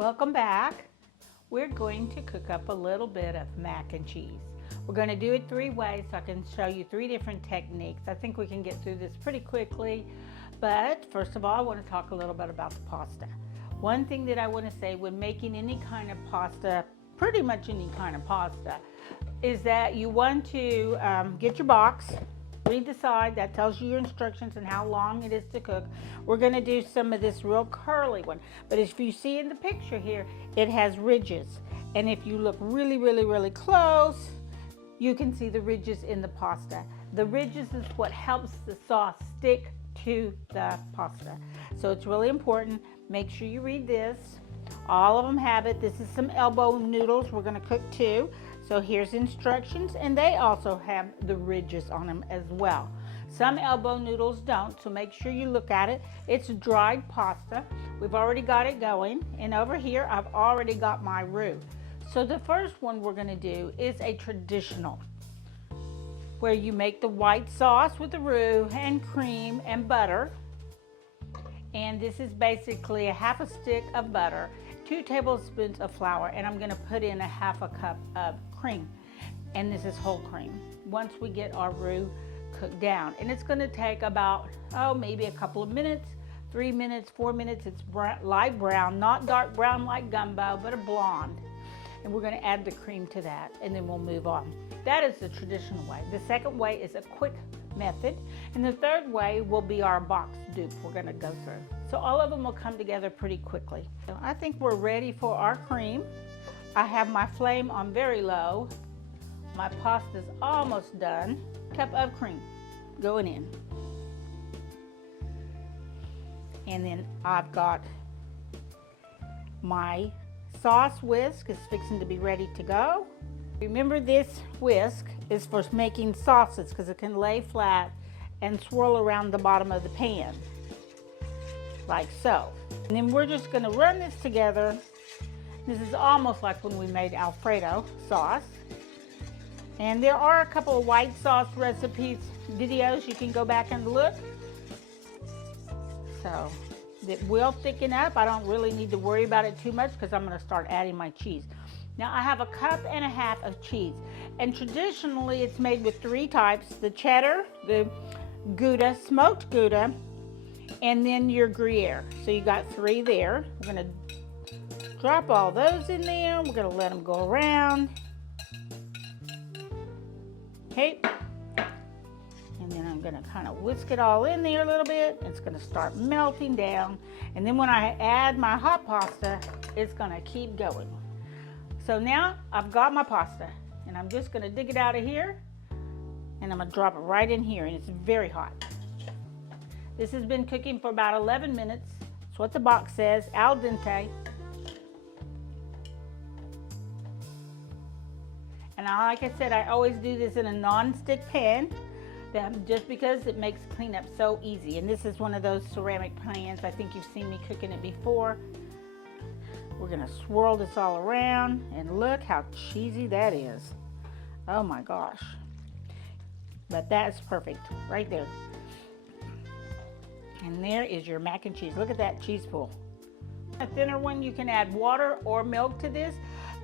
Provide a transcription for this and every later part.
Welcome back. We're going to cook up a little bit of mac and cheese. We're going to do it 3 ways so I can show you 3 different techniques. I think we can get through this pretty quickly, but first of all I want to talk a little bit about the pasta. One thing that I want to say when making any kind of pasta, pretty much any kind of pasta, is that you want to get your box, read the side, that tells you your instructions and how long it is to cook. We're going to do some of this real curly one, but if you see in the picture here, it has ridges, and if you look really close, you can see the ridges in the pasta. The ridges is what helps the sauce stick to the pasta, so it's really important. Make sure you read this. All of them have it. This is some elbow noodles we're going to cook too. So here's instructions, and they also have the ridges on them as well. Some elbow noodles don't, so make sure you look at it. It's dried pasta. We've already got it going, and over here I've already got my roux. So the first one we're going to do is a traditional, where you make the white sauce with the roux and cream and butter. And this is basically a half a stick of butter, 2 tablespoons of flour, and I'm going to put in a half a cup of cream, and this is whole cream. Once we get our roux cooked down, and it's going to take about maybe a couple of minutes, 3 minutes, 4 minutes. It's light brown, not dark brown like gumbo, but a blonde, and we're going to add the cream to that, and then we'll move on. That is the traditional way. The second way is a quick method, and the third way will be our box dupe we're going to go through. So all of them will come together pretty quickly. So I think we're ready for our cream. I have my flame on very low. My pasta's almost done. Cup of cream going in. And then I've got my sauce whisk is fixing to be ready to go. Remember, this whisk is for making sauces because it can lay flat and swirl around the bottom of the pan, like so. And then we're just going to run this together. This is almost like when we made Alfredo sauce. And there are a couple of white sauce recipes, videos you can go back and look. So it will thicken up. I don't really need to worry about it too much because I'm going to start adding my cheese. Now I have a cup and a half of cheese, and traditionally it's made with 3 types: the cheddar, the Gouda, smoked Gouda, and then your Gruyere. So you got 3 there. We're going to drop all those in there. We're going to let them go around. Okay. And then I'm going to kind of whisk it all in there a little bit. It's going to start melting down. And then when I add my hot pasta, it's going to keep going. So now I've got my pasta, and I'm just going to dig it out of here, and I'm going to drop it right in here, and it's very hot. This has been cooking for about 11 minutes. That's what the box says, al dente. And like I said, I always do this in a non-stick pan, just because it makes cleanup so easy. And this is one of those ceramic pans. I think you've seen me cooking it before. We're going to swirl this all around, and look how cheesy that is. Oh my gosh. But that's perfect right there. And there is your mac and cheese. Look at that cheese pool. A thinner one, you can add water or milk to this,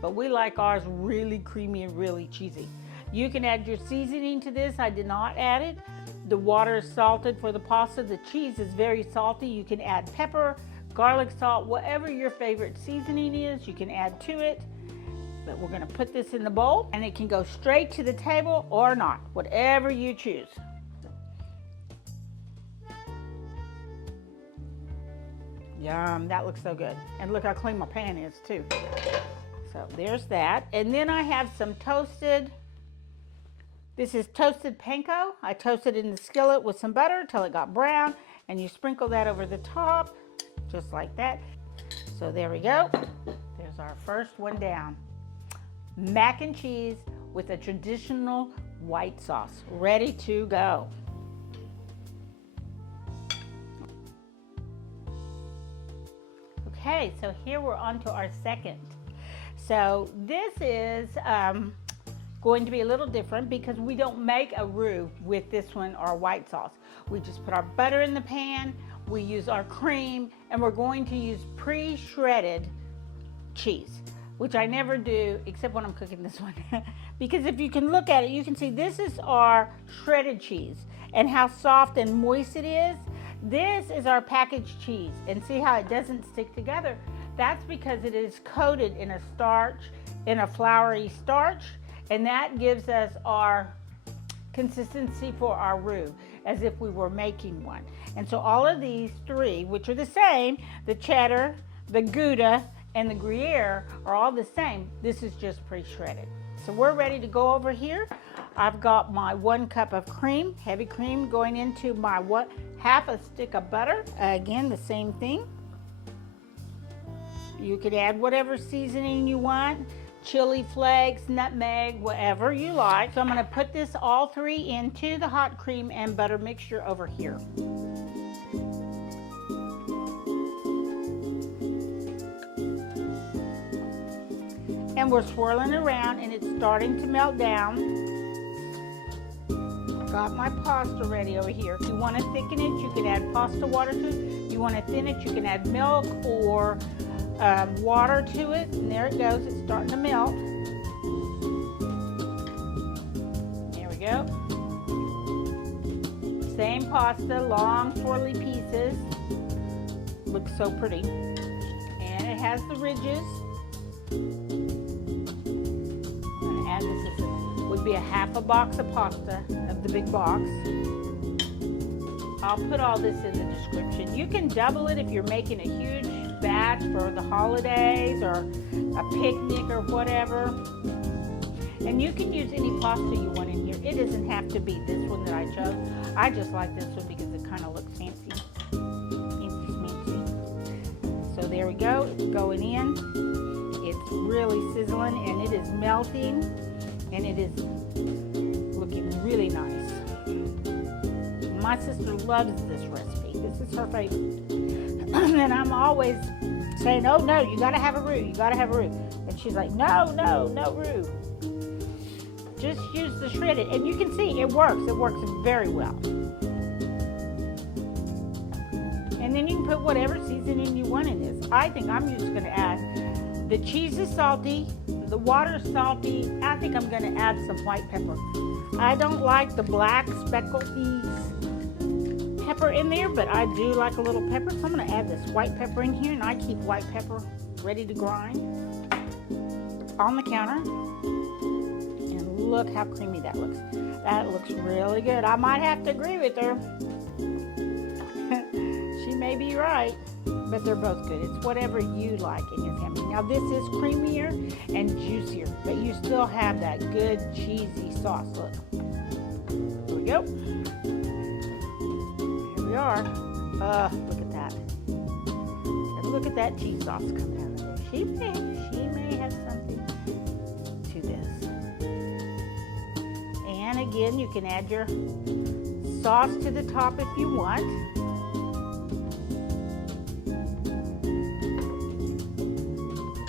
but we like ours really creamy and really cheesy. You can add your seasoning to this. I did not add it. The water is salted for the pasta. The cheese is very salty. You can add pepper, garlic salt, whatever your favorite seasoning is, you can add to it. But we're going to put this in the bowl, and it can go straight to the table or not, whatever you choose. Yum, that looks so good. And look how clean my pan is too. So there's that. And then I have some toasted, this is toasted panko. I toasted it in the skillet with some butter till it got brown, and you sprinkle that over the top, just like that. So there we go. There's our first one down. Mac and cheese with a traditional white sauce, ready to go. Okay, so here we're on to our second. So this is going to be a little different because we don't make a roux with this one or white sauce. We just put our butter in the pan, we use our cream, and we're going to use pre-shredded cheese, which I never do except when I'm cooking this one. Because if you can look at it, you can see this is our shredded cheese and how soft and moist it is. This is our packaged cheese, and see how it doesn't stick together. That's because it is coated in a starch, in a floury starch, and that gives us our consistency for our roux, as if we were making one. And so all of these three, which are the same, the cheddar, the Gouda, and the gruyere are all the same. This is just pre-shredded. So we're ready to go over here. I've got my 1 cup of cream, heavy cream, going into my half a stick of butter. Again, the same thing. You could add whatever seasoning you want, chili flakes, nutmeg, whatever you like. So I'm going to put this all three into the hot cream and butter mixture over here. And we're swirling around and it's starting to melt down. Got my pasta ready over here. If you want to thicken it, you can add pasta water to it. You want to thin it, you can add milk or water to it. And there it goes, it's starting to melt. There we go. Same pasta, long swirly pieces. Looks so pretty. And it has the ridges. And this would be a half a box of pasta of the big box. I'll put all this in the description. You can double it if you're making a huge batch for the holidays or a picnic or whatever. And you can use any pasta you want in here. It doesn't have to be this one that I chose. I just like this one because it kind of looks fancy. Fancy smancy. So there we go. It's going in. It's really sizzling and it is melting and it is looking really nice. My sister loves this recipe. This is her favorite. And I'm always saying, oh no, you gotta have a roux, you gotta have a roux. And she's like, no roux. Just use the shredded. And you can see it works very well. And then you can put whatever seasoning you want in this. I think I'm just gonna add, the cheese is salty, the water is salty. I think I'm gonna add some white pepper. I don't like the black speckled pepper in there, but I do like a little pepper, so I'm going to add this white pepper in here, and I keep white pepper ready to grind on the counter. And look how creamy that looks. That looks really good. I might have to agree with her. She may be right, but they're both good. It's whatever you like in your family. Now this is creamier and juicier, but you still have that good cheesy sauce. Look. Here we go. We are. Look at that. And look at that cheese sauce coming out of there. She may have something to this. And again, you can add your sauce to the top if you want.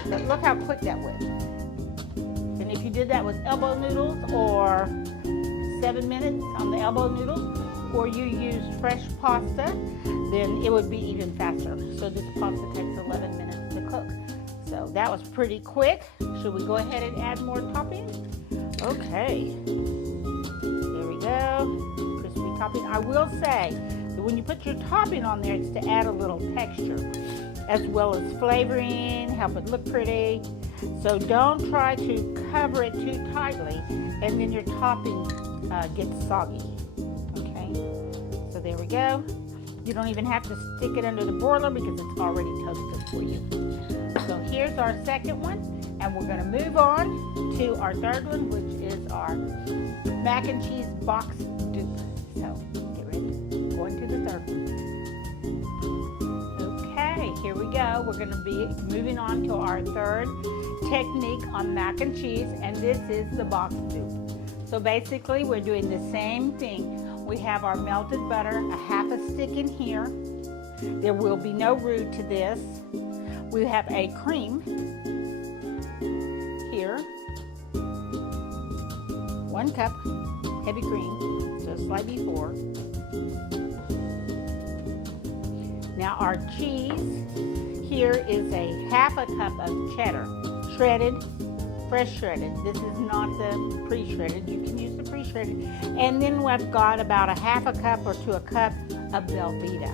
But look how quick that went. And if you did that with elbow noodles or 7 minutes on the elbow noodles, or you used fresh pasta, then it would be even faster. So this pasta takes 11 minutes to cook. So that was pretty quick. Should we go ahead and add more toppings? Okay. There we go. Crispy topping. I will say that when you put your topping on there, it's to add a little texture as well as flavoring, help it look pretty. So don't try to cover it too tightly and then your topping gets soggy. So there we go. You don't even have to stick it under the broiler because it's already toasted for you. So here's our second one, and we're going to move on to our third one, which is our mac and cheese box dupe. So get ready. Going to the third one. Okay, here we go. We're going to be moving on to our third technique on mac and cheese, and this is the box dupe. So basically, we're doing the same thing. We have our melted butter, a half a stick in here. There will be no roux to this. We have a cream here. 1 cup heavy cream, just like before. Now our cheese here is a half a cup of cheddar, shredded, fresh shredded. This is not the pre-shredded. You can use the pre-shredded. And then we've got about a half a cup or to a cup of Velveeta,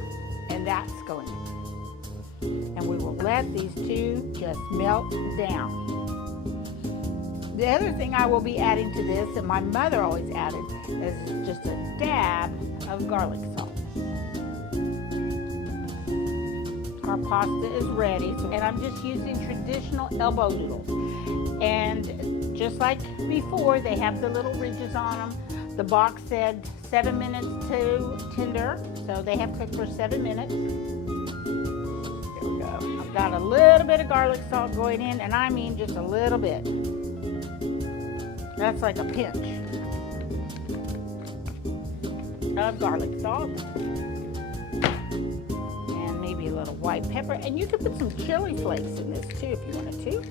and that's going in. And we will let these two just melt down. The other thing I will be adding to this, that my mother always added, is just a dab of garlic salt. Our pasta is ready, and I'm just using traditional elbow noodles. And just like before, they have the little ridges on them. The box said 7 minutes to tender, so they have cooked for 7 minutes. There we go. I've got a little bit of garlic salt going in, and I mean just a little bit. That's like a pinch of garlic salt. And maybe a little white pepper. And you can put some chili flakes in this too if you wanted to.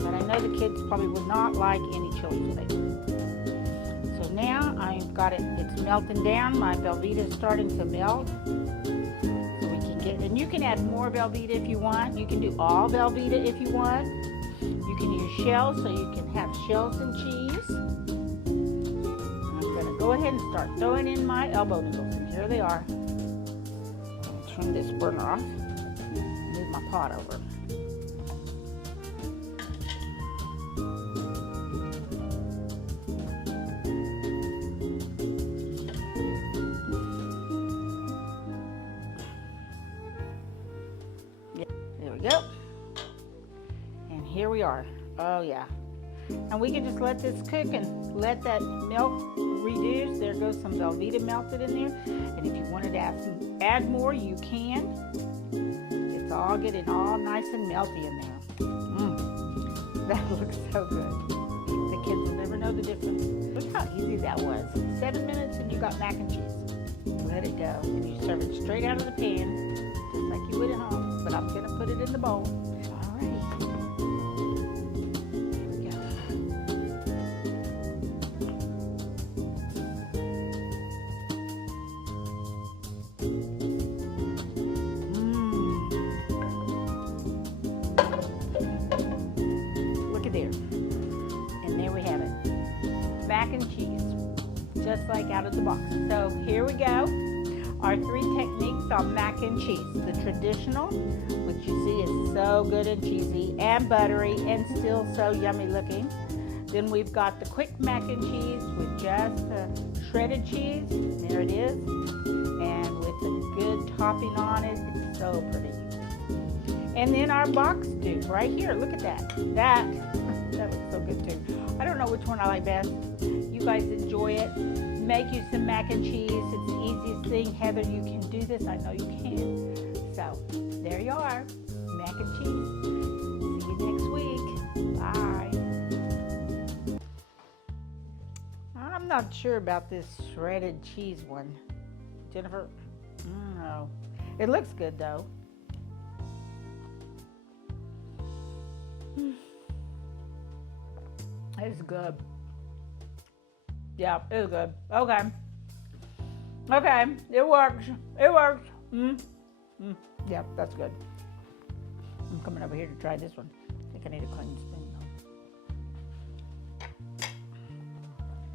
But I know the kids probably would not like any chili flakes. So now I've got it, it's melting down. My Velveeta is starting to melt. So we can get, and you can add more Velveeta if you want. You can do all Velveeta if you want. You can use shells, so you can have shells and cheese. I'm going to go ahead and start throwing in my elbow noodles. And here they are. I'll turn this burner off. Move my pot over. There we go. And here we are. Oh yeah. And we can just let this cook and let that milk reduce. There goes some Velveeta melted in there. And if you wanted to add more, you can. It's all getting all nice and melty in there. That looks so good. The kids will never know the difference. Look how easy that was. 7 minutes and you got mac and cheese. Let it go. And you serve it straight out of the pan, just like you would at home. But I'm going to put it in the bowl. All right. Look at there. And there we have it. Mac and cheese. Just like out of the box. So here we go. Our 3 techniques on mac and cheese. The traditional, which you see is so good and cheesy and buttery and still so yummy looking. Then we've got the quick mac and cheese with just shredded cheese. There it is. And with the good topping on it. It's so pretty. And then our box dupe right here. Look at that. That looks so good too. I don't know which one I like best. You guys enjoy it. Make you some mac and cheese. It's the easiest thing. Heather, you can do this. I know you can. So, there you are. Mac and cheese. See you next week. Bye. I'm not sure about this shredded cheese one. Jennifer? No. It looks good though. It's good. Yeah, it's good. Okay. Okay, it works. It works. Yeah, that's good. I'm coming over here to try this one. I think I need a clean spoon.